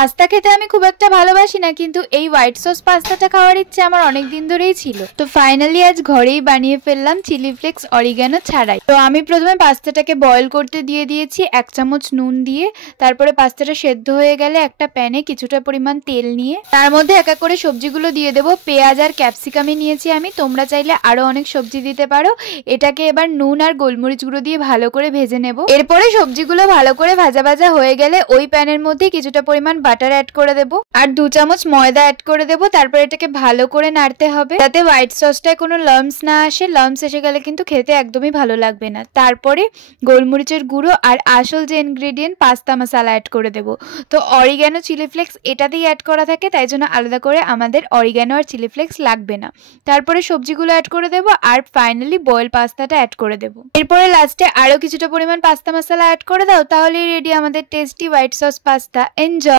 Pasta খেতে আমি খুব একটা ভালোবাসি না, কিন্তু এই হোয়াইট সস পাস্তাটা খাওয়ার ইচ্ছে আমার অনেক দিন ধরেই ছিল। তো ফাইনালি আজ ঘরেই বানিয়ে ফেললাম চিলি ফ্লেক্স অরিগানো ছাড়াই। তো আমি প্রথমে পাস্তাটাকে বয়েল করতে দিয়ে দিয়েছি 1 চামচ নুন দিয়ে। তারপরে পাস্তাটা সেদ্ধ হয়ে গেলে একটা প্যানে কিছুটা পরিমাণ তেল নিয়ে তার মধ্যে এক এক করে সবজিগুলো দিয়ে দেবো। পেঁয়াজ আর ক্যাপসিকামই নিয়েছি আমি, তোমরা চাইলে আরো অনেক সবজি দিতে পারো। এটাকে এবার নুন আর গোলমরিচ গুঁড়ো দিয়ে ভালো করে ভেজে নেব। এরপরে সবজিগুলো ভালো করে ভাজা ভাজা হয়ে গেলে ওই প্যানের মধ্যে কিছুটা পরিমাণ বাটার অ্যাড করে দেবো আর 2 চামচ ময়দা অ্যাড করে দেবো। তারপর এটাকে ভালো করে নাড়তে হবে যাতে হোয়াইট সসটায় কোনো লাম্পস না আসে। লাম্পস এসে গেলে কিন্তু খেতে একদমই ভালো লাগবে না। তারপরে গোলমরিচের গুঁড়ো আর আসল যে ইনগ্রেডিয়েন্ট পাস্তা মশলা অ্যাড করে দেবো। তো অরিগানো চিলি ফ্লেক্স এটাতেই অ্যাড করা থাকে, তাই জন্য আলাদা করে আমাদের অরিগানো আর চিলি ফ্লেক্স লাগবে না। তারপরে সবজিগুলো অ্যাড করে দেবো আর ফাইনালি বয়েল পাস্তাটা অ্যাড করে দেবো। এরপরে লাস্টে আরো কিছুটা পরিমাণ পাস্তা মশলা অ্যাড করে দাও, তাহলেই রেডি আমাদের tasty white sauce pasta. Enjoy.